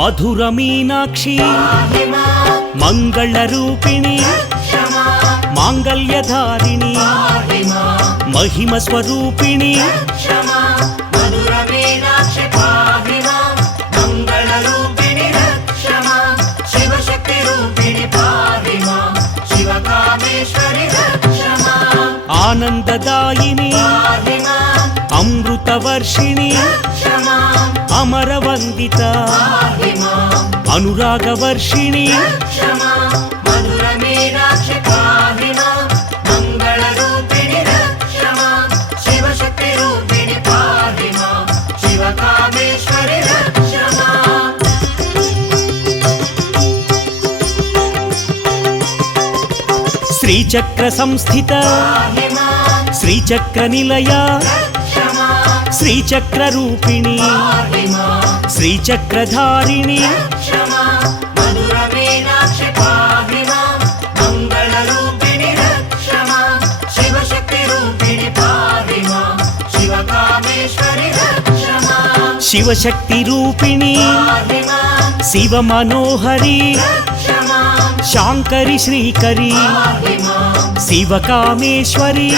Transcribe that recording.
మధుర మీనాక్షి మంగళ రూపిణి మాంగళ్యధారిణి మహిమ స్వరూపిణి ఆనందదాయిని అమృతవర్షిణి అమరవందిత అనురాగవర్షిణి శ్రీచక్ర సంస్థిత శ్రీచక్ర నిలయ శ్రీచక్ర రూపిణి శ్రీచక్రధారిణి శివశక్తి రూపిణి శివ మనోహరి శాంకరి శ్రీకరి శివ కామేశ్వరి